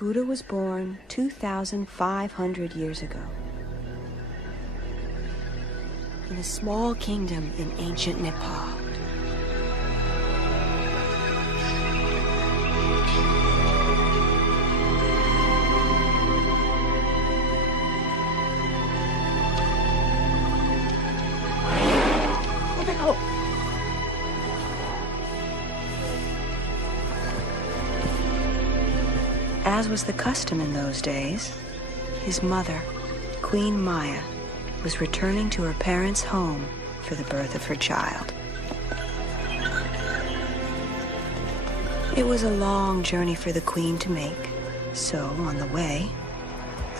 Buddha was born 2,500 years ago in a small kingdom in ancient Nepal. As was the custom in those days, his mother, Queen Maya, was returning to her parents' home for the birth of her child. It was a long journey for the queen to make, so on the way,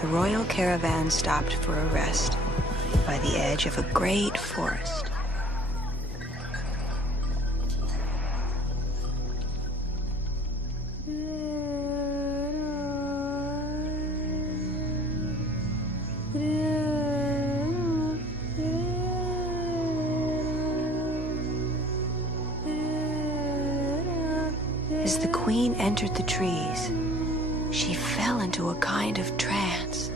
the royal caravan stopped for a rest by the edge of a great forest. As the queen entered the trees, she fell into a kind of trance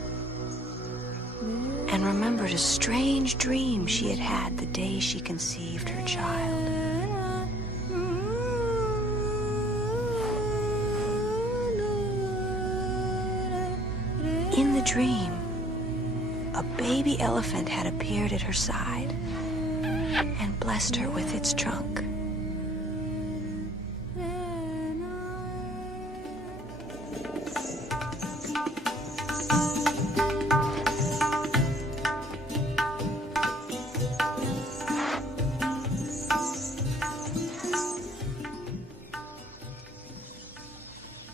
and remembered a strange dream she had had the day she conceived her child. In the dream, a baby elephant had appeared at her side and blessed her with its trunk.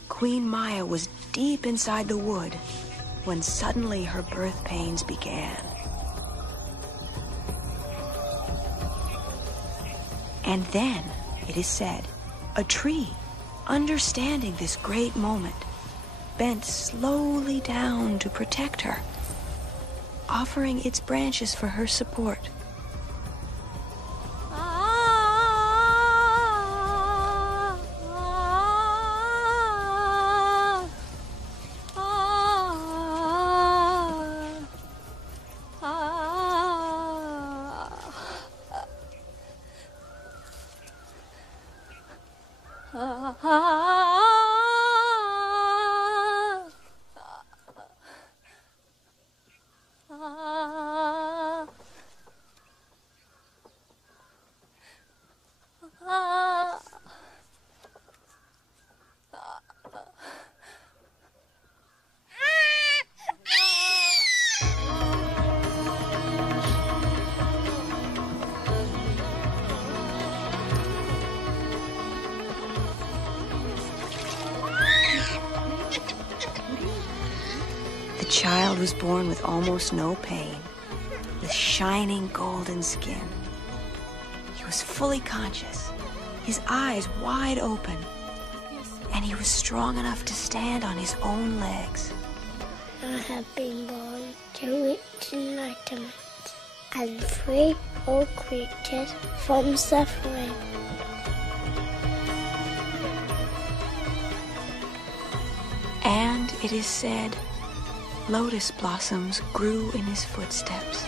Queen Maya was deep inside the wood when suddenly her birth pains began. And then, it is said, a tree, understanding this great moment, bent slowly down to protect her, offering its branches for her support. The child was born with almost no pain, with shining golden skin. He was fully conscious, his eyes wide open, and he was strong enough to stand on his own legs. I have been born to reach enlightenment and free all creatures from suffering. And it is said, lotus blossoms grew in his footsteps.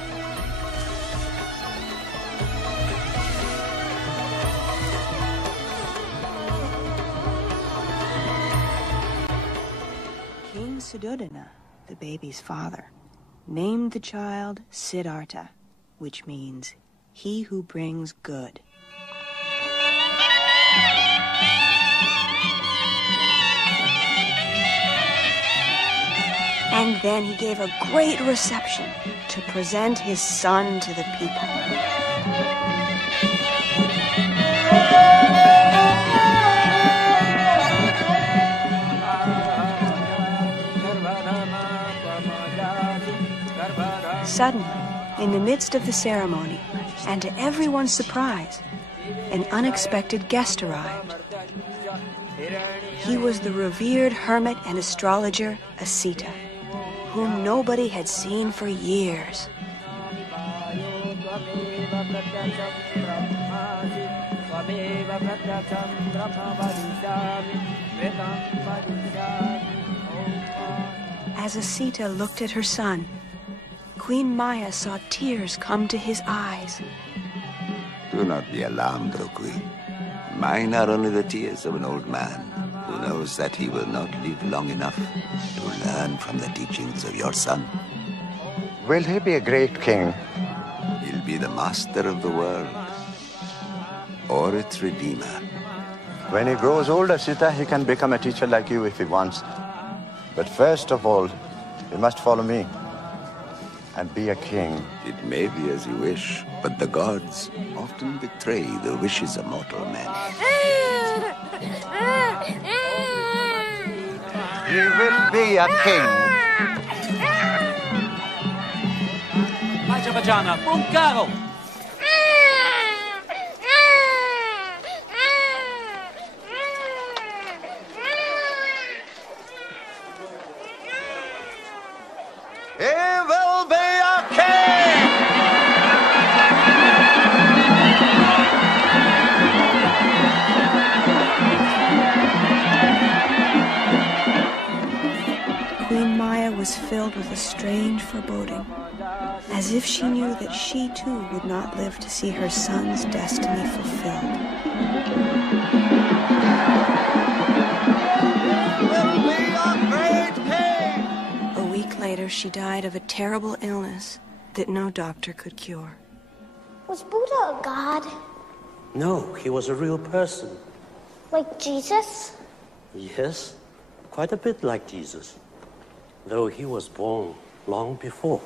King Suddhodana, the baby's father, named the child Siddhartha, which means he who brings good. And then he gave a great reception to present his son to the people. Suddenly, in the midst of the ceremony, and to everyone's surprise, an unexpected guest arrived. He was the revered hermit and astrologer Asita, whom nobody had seen for years. As Asita looked at her son, Queen Maya saw tears come to his eyes. Do not be alarmed, O Queen. Mine are only the tears of an old man who knows that he will not live long enough to learn from the teachings of your son. Will he be a great king? He'll be the master of the world, or its redeemer. When he grows older, Sita, he can become a teacher like you if he wants. But first of all, he must follow me and be a king. It may be as you wish, but the gods often betray the wishes of mortal men. He will be a king. Vajana, buon caro! He will be a king! Queen Maya was filled with a strange foreboding, as if she knew that she too would not live to see her son's destiny fulfilled. A week later, she died of a terrible illness that no doctor could cure. Was Buddha a god? No, he was a real person. Like Jesus? Yes, quite a bit like Jesus, though he was born long before.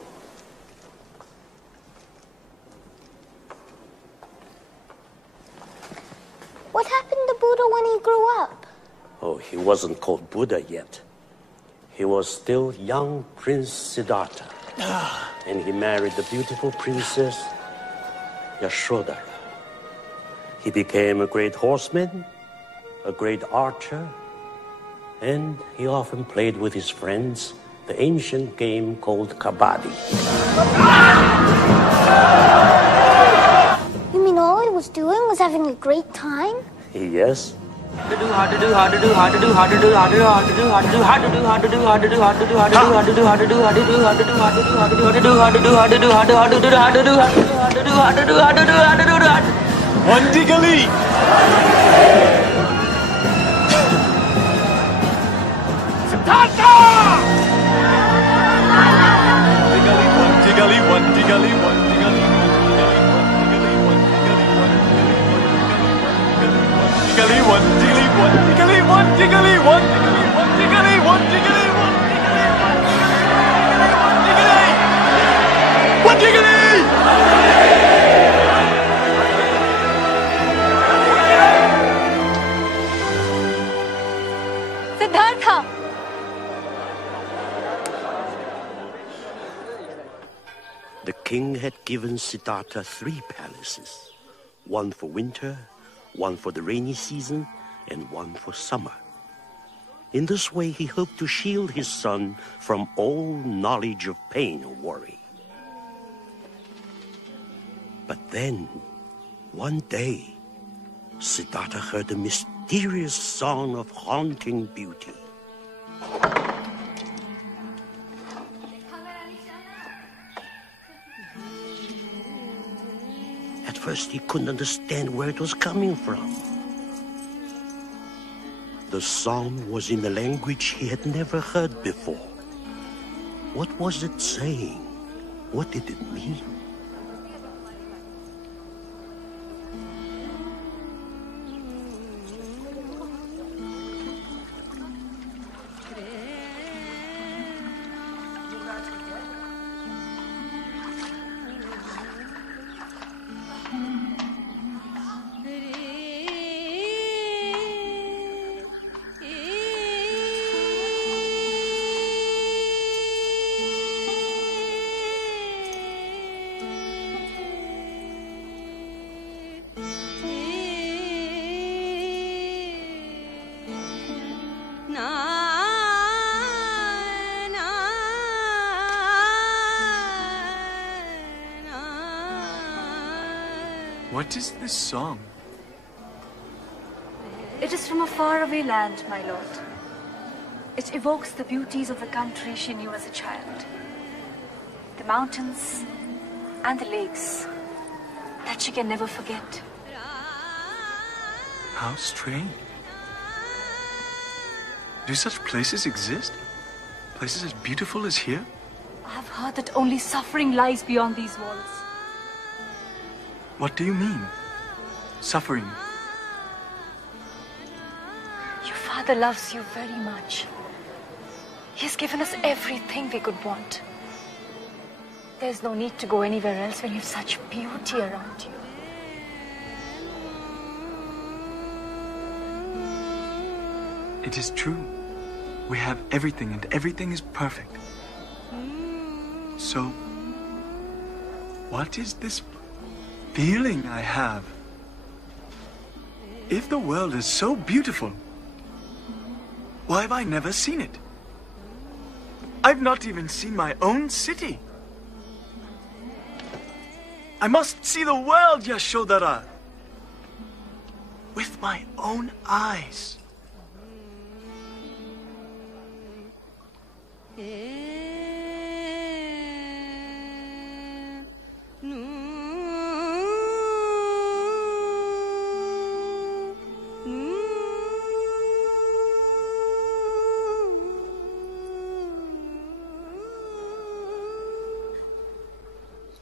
What happened to Buddha when he grew up? Oh, he wasn't called Buddha yet. He was still young Prince Siddhartha. And he married the beautiful princess Yashoda. He became a great horseman, a great archer, and he often played with his friends the ancient game called kabaddi. You mean all he was doing was having a great time? Yes. Siddhartha! The king had given Siddhartha 3 palaces, one for winter, one for the rainy season, and one for summer. In this way, he hoped to shield his son from all knowledge of pain or worry. But then, one day, Siddhartha heard a mysterious song of haunting beauty. At first, he couldn't understand where it was coming from. The song was in a language he had never heard before. What was it saying? What did it mean? What is this song? It is from a faraway land, my lord. It evokes the beauties of the country she knew as a child. The mountains and the lakes that she can never forget. How strange. Do such places exist? Places as beautiful as here? I've heard that only suffering lies beyond these walls. What do you mean? Suffering? Your father loves you very much. He's given us everything we could want. There's no need to go anywhere else when you have such beauty around you. It is true. We have everything, and everything is perfect. So, what is this feeling I have? If the world is so beautiful, why have I never seen it? I've not even seen my own city. I must see the world, Yashodhara, with my own eyes.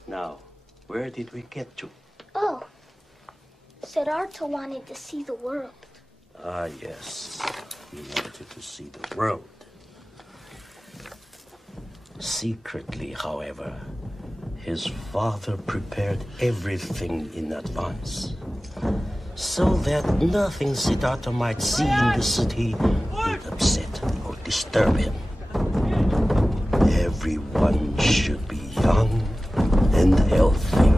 Now, where did we get to? Oh, Siddhartha wanted to see the world. Ah, yes. He wanted to see the world. Secretly, however, his father prepared everything in advance, so that nothing Siddhartha might see in the city would upset or disturb him. Everyone should be young and healthy.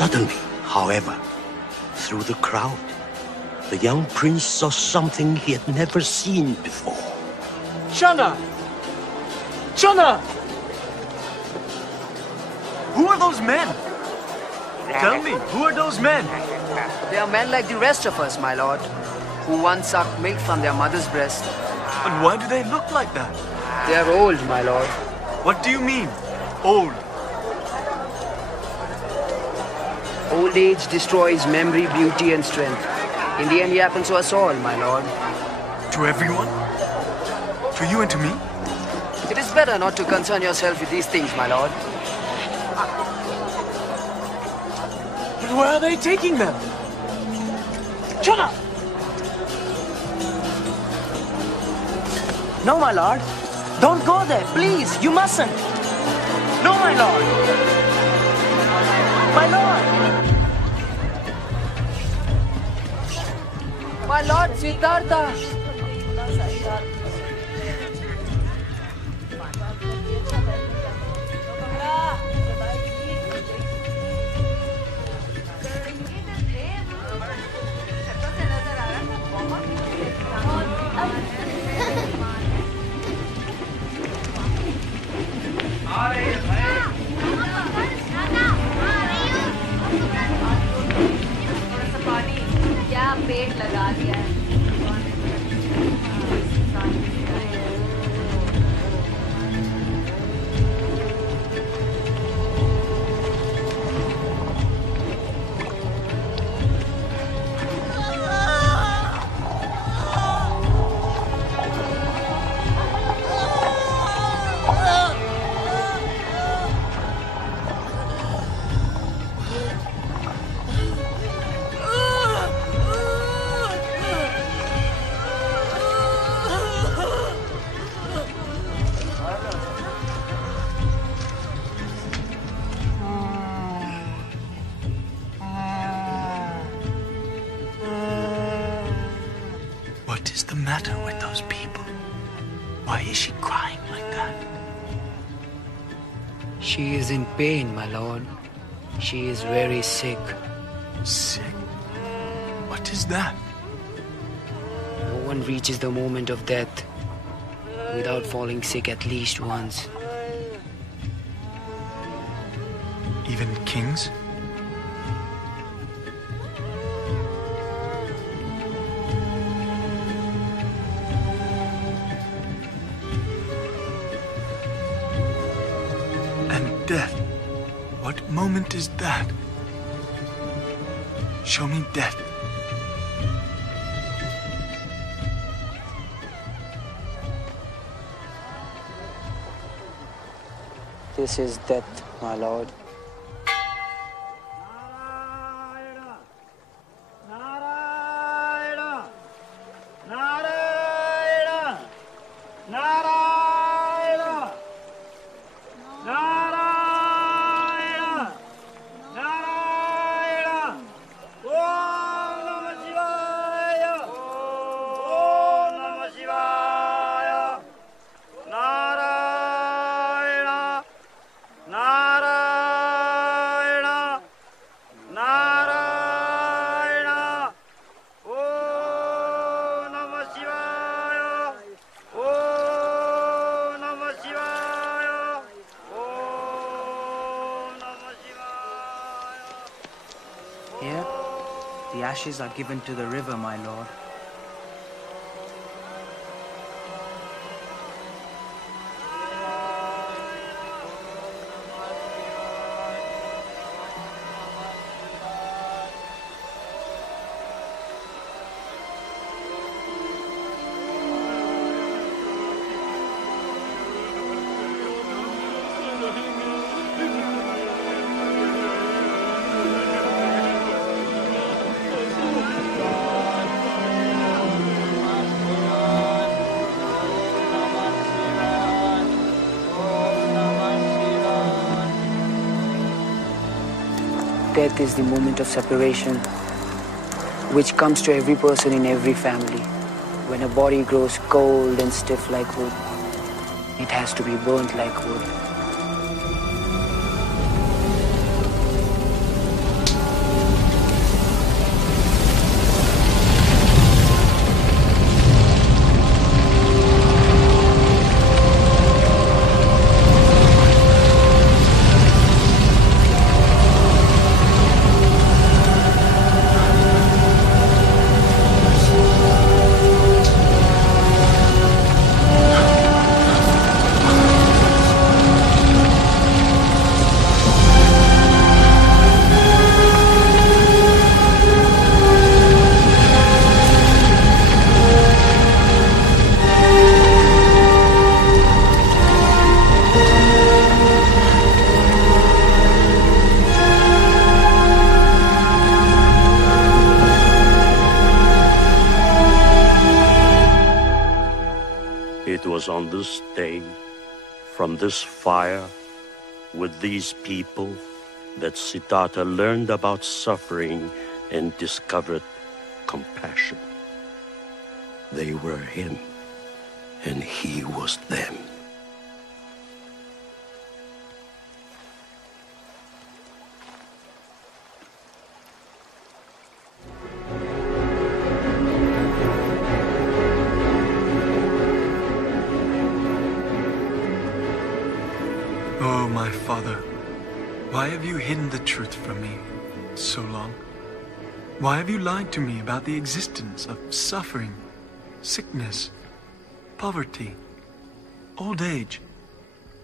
Suddenly, however, through the crowd, the young prince saw something he had never seen before. Channa! Channa! Who are those men? Tell me, who are those men? They are men like the rest of us, my lord, who once sucked milk from their mother's breast. And why do they look like that? They are old, my lord. What do you mean, old? Old age destroys memory, beauty, and strength. In the end, it happens to us all, my lord. To everyone? To you and to me? It is better not to concern yourself with these things, my lord. But where are they taking them? Shut up! No, my lord. Don't go there, please. You mustn't. No, my lord. My lord. My lord Siddhartha! क्या पेट लगा दिया है। What is the matter with those people? Why is she crying like that? She is in pain, my lord. She is very sick. Sick? What is that? No one reaches the moment of death without falling sick at least once. Even kings? And death? What moment is that? Show me death. This is death, my lord. Here, the ashes are given to the river, my lord. Death is the moment of separation, which comes to every person in every family. When a body grows cold and stiff like wood, it has to be burnt like wood. It was on this day, from this fire, with these people, that Siddhartha learned about suffering and discovered compassion. They were him, and he was them. Oh, my father, why have you hidden the truth from me so long? Why have you lied to me about the existence of suffering, sickness, poverty, old age,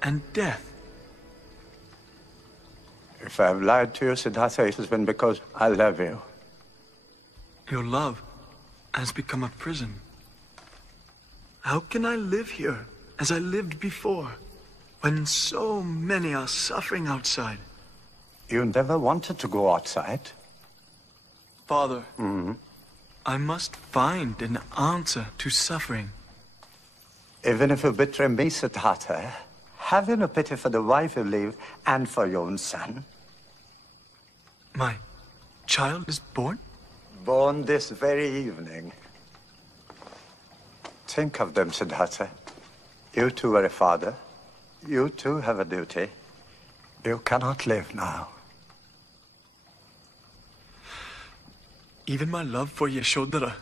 and death? If I have lied to you, Siddhartha, it has been because I love you. Your love has become a prison. How can I live here as I lived before, when so many are suffering outside? You never wanted to go outside. Father, I must find an answer to suffering. Even if you betray me, Siddhartha, have you no pity for the wife you leave and for your own son? My child is born? Born this very evening. Think of them, Siddhartha. You too are a father. You too have a duty. You cannot live now. Even my love for Yashodhara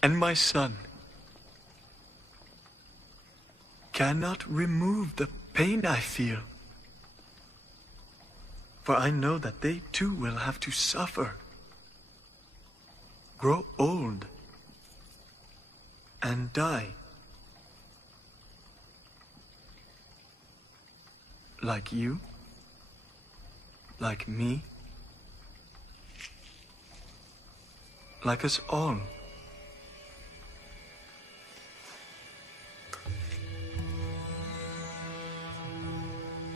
and my son cannot remove the pain I feel. For I know that they too will have to suffer, grow old, and die. Like you, like me, like us all.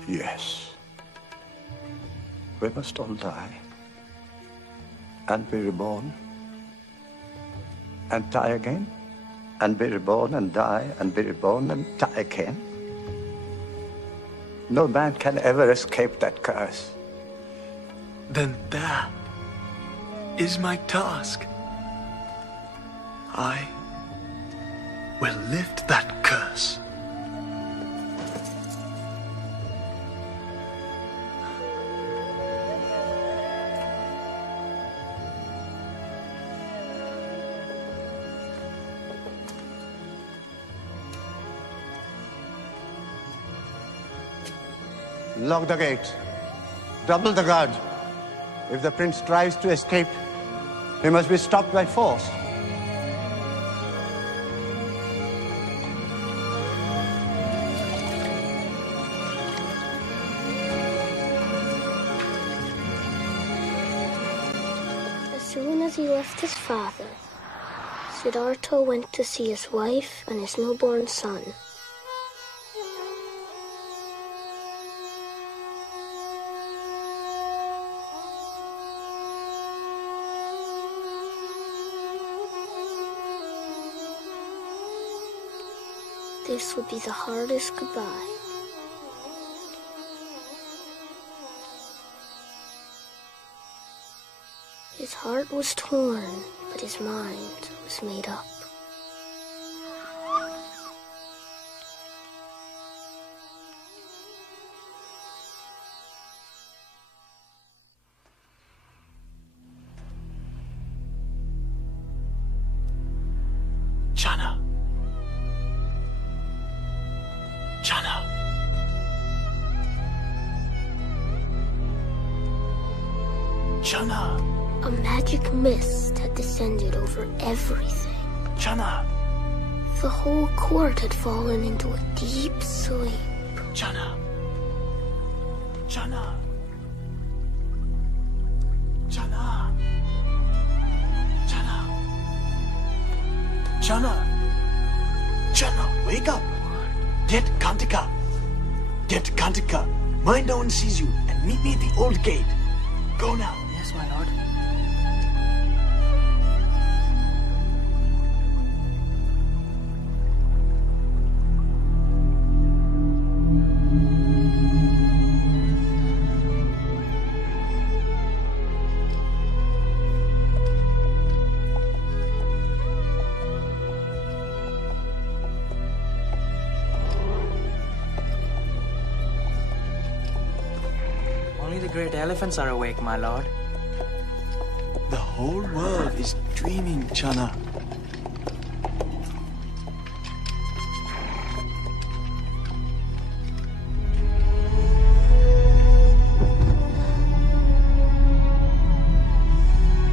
Yes. We must all die. And be reborn. And die again. And be reborn and die and be reborn and die again. No man can ever escape that curse. Then that is my task. I will lift that curse. Lock the gate. Double the guard. If the prince tries to escape, he must be stopped by force. As soon as he left his father, Siddhartha went to see his wife and his newborn son. This would be the hardest goodbye. His heart was torn, but his mind was made up. Jana. Jana. Jana. A magic mist had descended over everything. Jana. The whole court had fallen into a deep sleep. Jana. Jana. Jana. Jana. Jana. Jana, wake up. Get Kantika. Get Kantika. Mind no one sees you and meet me at the old gate. Go now. Yes, my lord. great elephants are awake, my lord. The whole world is dreaming, Channa.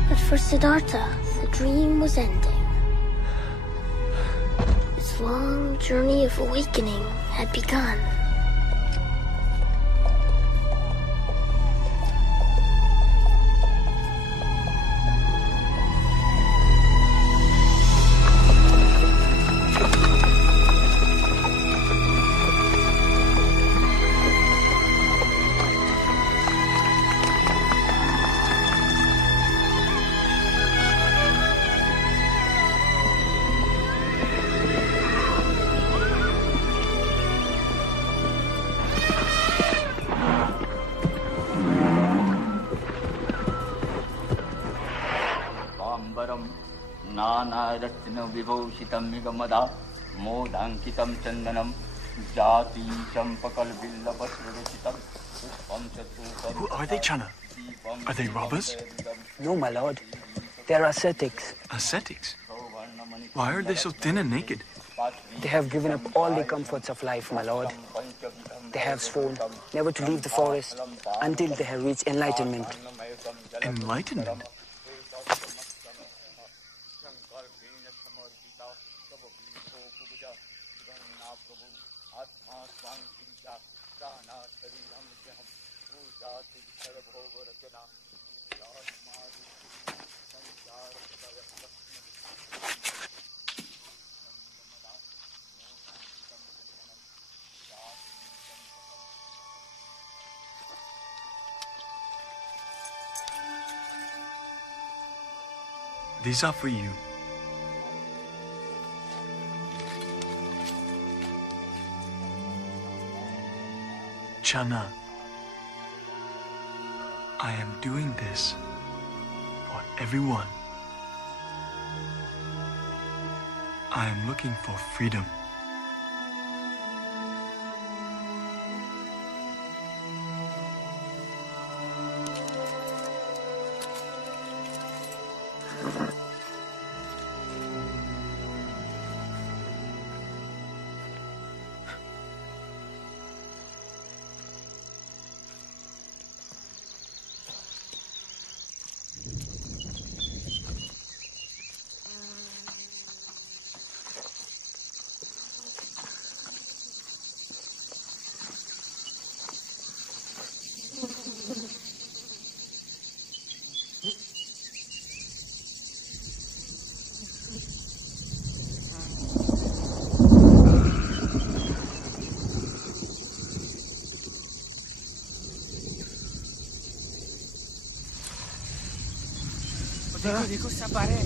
But for Siddhartha, the dream was ending. His long journey of awakening had begun. Who are they, Channa? Are they robbers? No, my lord. They're ascetics. Ascetics? Why are they so thin and naked? They have given up all the comforts of life, my lord. They have sworn never to leave the forest until they have reached enlightenment. Enlightenment? These are for you. Channa, I am doing this for everyone. I am looking for freedom. देखो सब आ रहे हैं।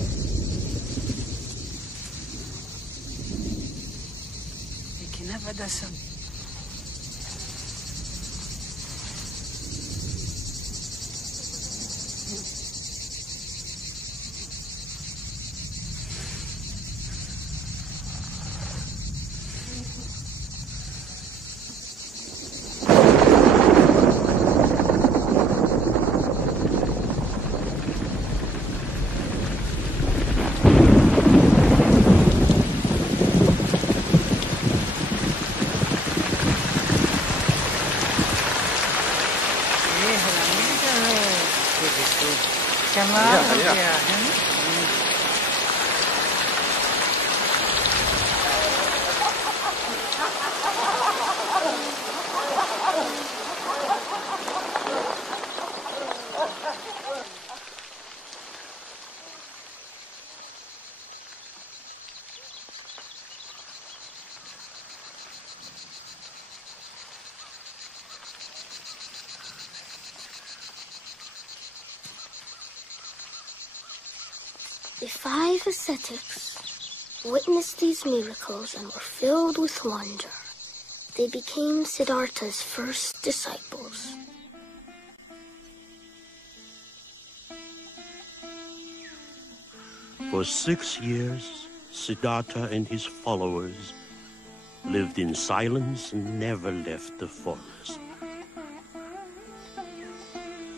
लेकिन अब दसम The 5 ascetics witnessed these miracles and were filled with wonder. They became Siddhartha's first disciples. For 6 years, Siddhartha and his followers lived in silence and never left the forest.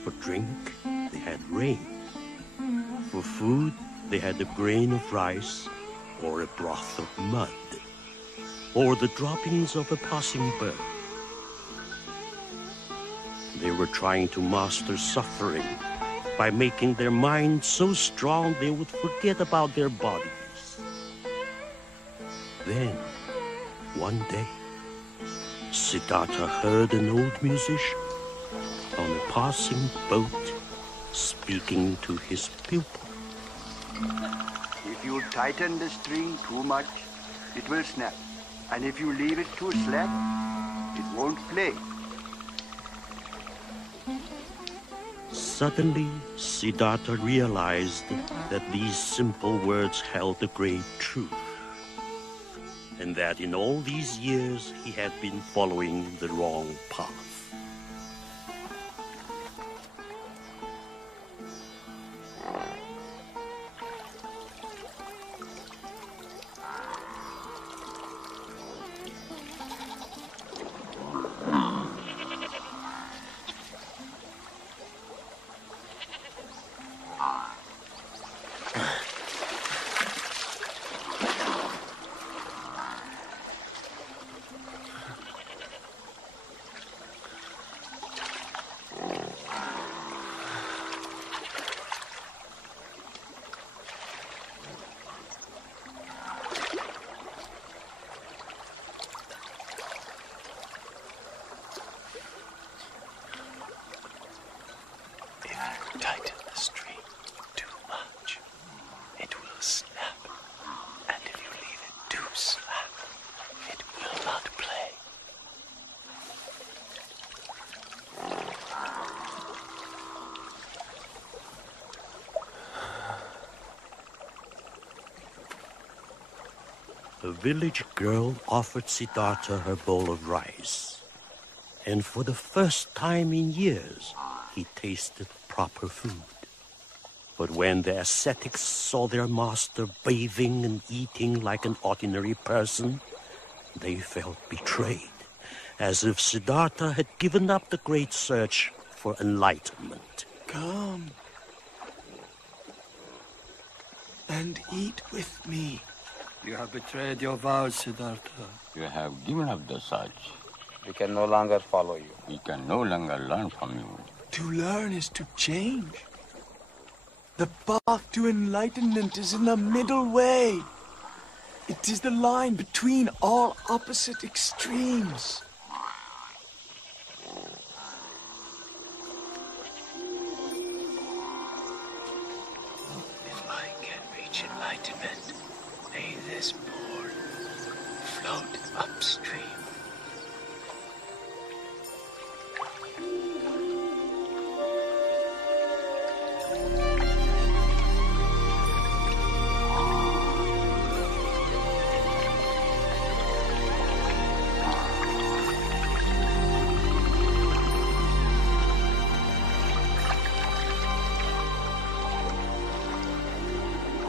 For drink, they had rain. For food, they had a grain of rice or a broth of mud, or the droppings of a passing bird. They were trying to master suffering by making their minds so strong they would forget about their bodies. Then, one day, Siddhartha heard an old musician on a passing boat speaking to his pupil. If you tighten the string too much, it will snap. And if you leave it too slack, it won't play. Suddenly, Siddhartha realized that these simple words held a great truth, and that in all these years he had been following the wrong path. Tighten the string too much, it will snap. And if you leave it too slack, it will not play. A village girl offered Siddhartha her bowl of rice, and for the first time in years, he tasted proper food. But when the ascetics saw their master bathing and eating like an ordinary person, they felt betrayed, as if Siddhartha had given up the great search for enlightenment. Come and eat with me. You have betrayed your vows, Siddhartha. You have given up the search. We can no longer follow you. We can no longer learn from you. To learn is to change. The path to enlightenment is in the middle way. It is the line between all opposite extremes. If I can reach enlightenment, may this board float upstream.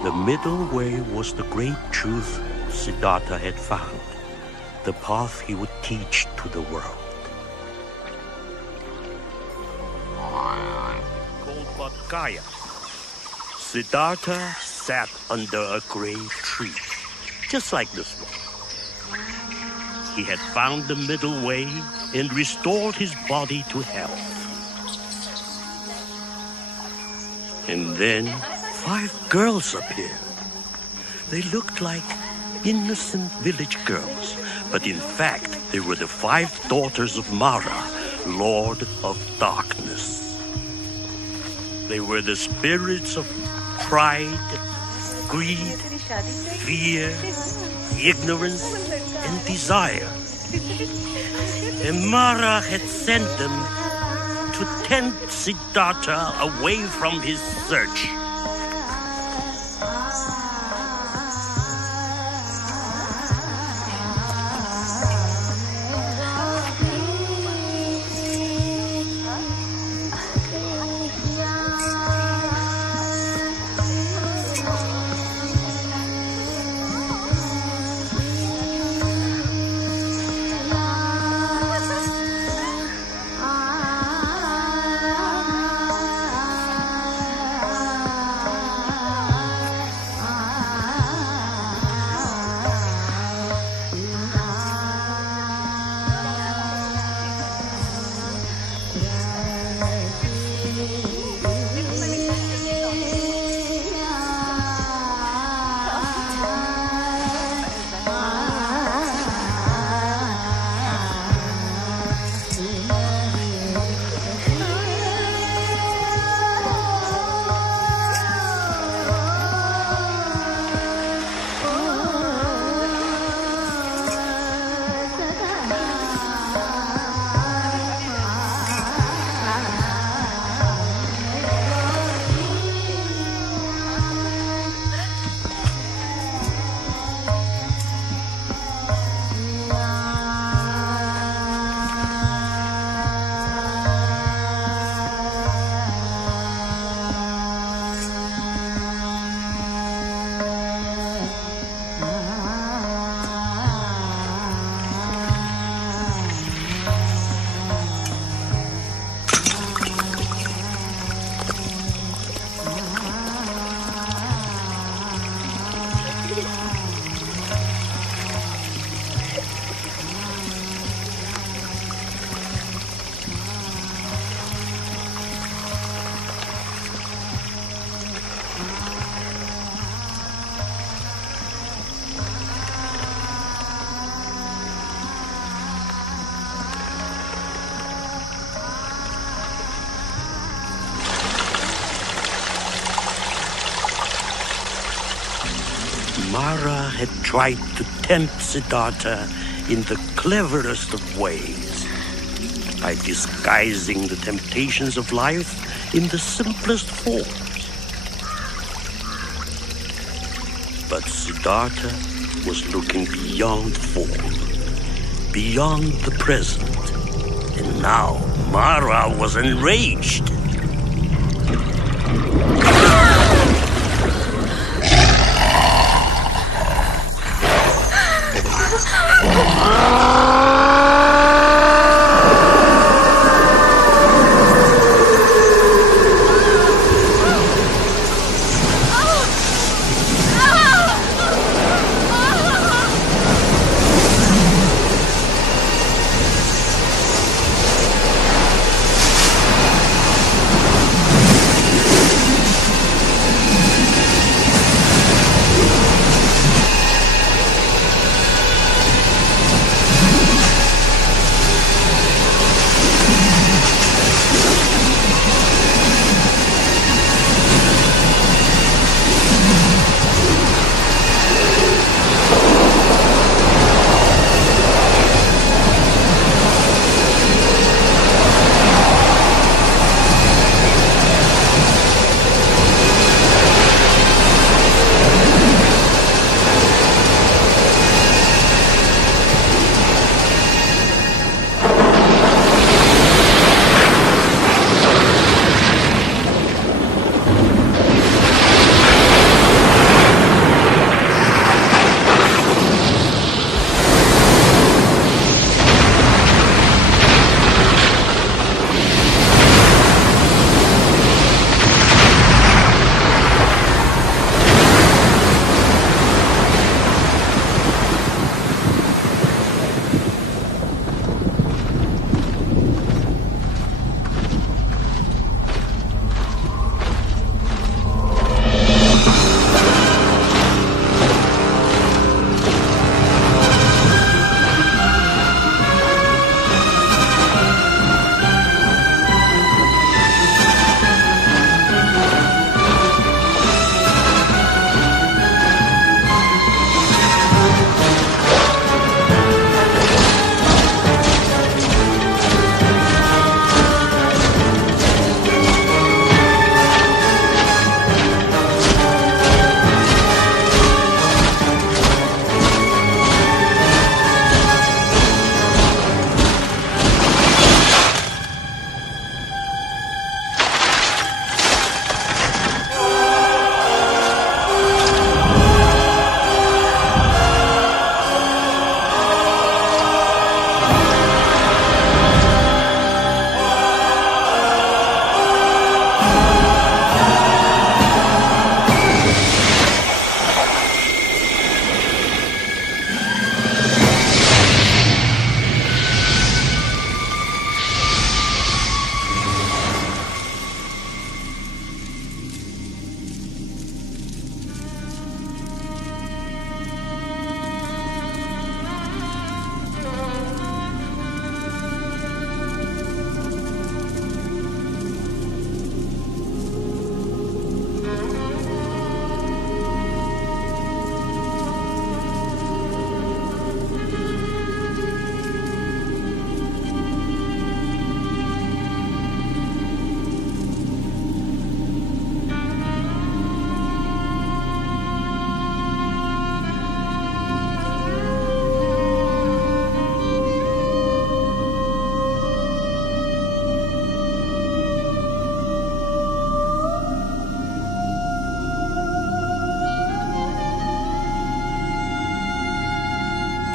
The middle way was the great truth Siddhartha had found, the path he would teach to the world. Called Bodhgaya, Siddhartha sat under a great tree, just like this one. He had found the middle way and restored his body to health. And then 5 girls appeared. They looked like innocent village girls, but in fact, they were the 5 daughters of Mara, Lord of Darkness. They were the spirits of pride, greed, fear, ignorance, and desire. And Mara had sent them to tempt Siddhartha away from his search. Mara had tried to tempt Siddhartha in the cleverest of ways, by disguising the temptations of life in the simplest forms. But Siddhartha was looking beyond form, beyond the present, and now Mara was enraged.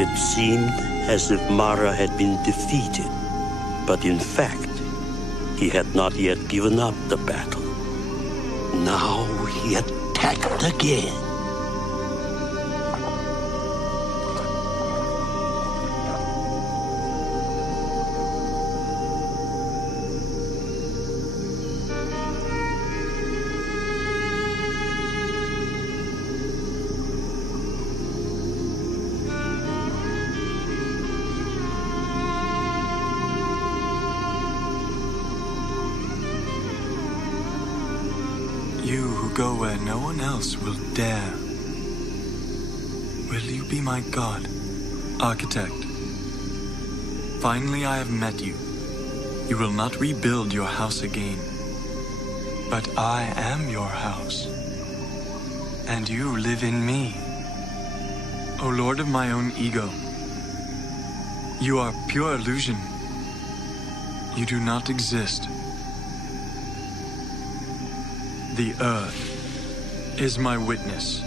It seemed as if Mara had been defeated, but in fact, he had not yet given up the battle. Now he attacked again. You who go where no one else will dare. Will you be my god, architect? Finally I have met you. You will not rebuild your house again, but I am your house, and you live in me. O Lord of my own ego, you are pure illusion. You do not exist. The earth is my witness.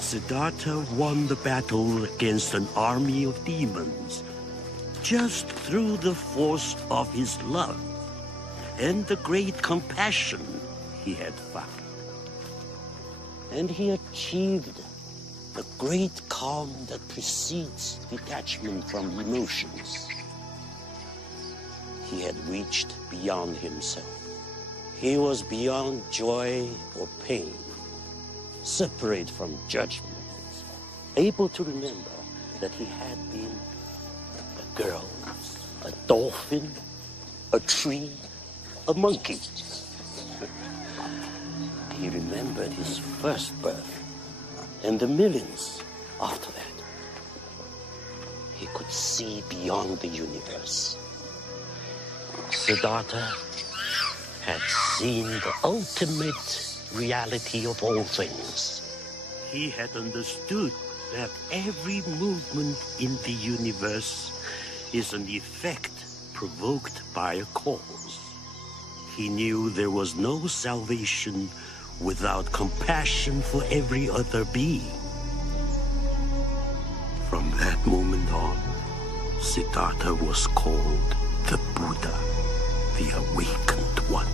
Siddhartha won the battle against an army of demons just through the force of his love and the great compassion he had found. And he achieved the great calm that precedes detachment from emotions. He had reached beyond himself. He was beyond joy or pain, separate from judgment, able to remember that he had been a girl, a dolphin, a tree, a monkey. He remembered his first birth and the millions after that. He could see beyond the universe. Siddhartha had seen the ultimate reality of all things. He had understood that every movement in the universe is an effect provoked by a cause. He knew there was no salvation without compassion for every other being. From that moment on, Siddhartha was called the Buddha, the awakened one.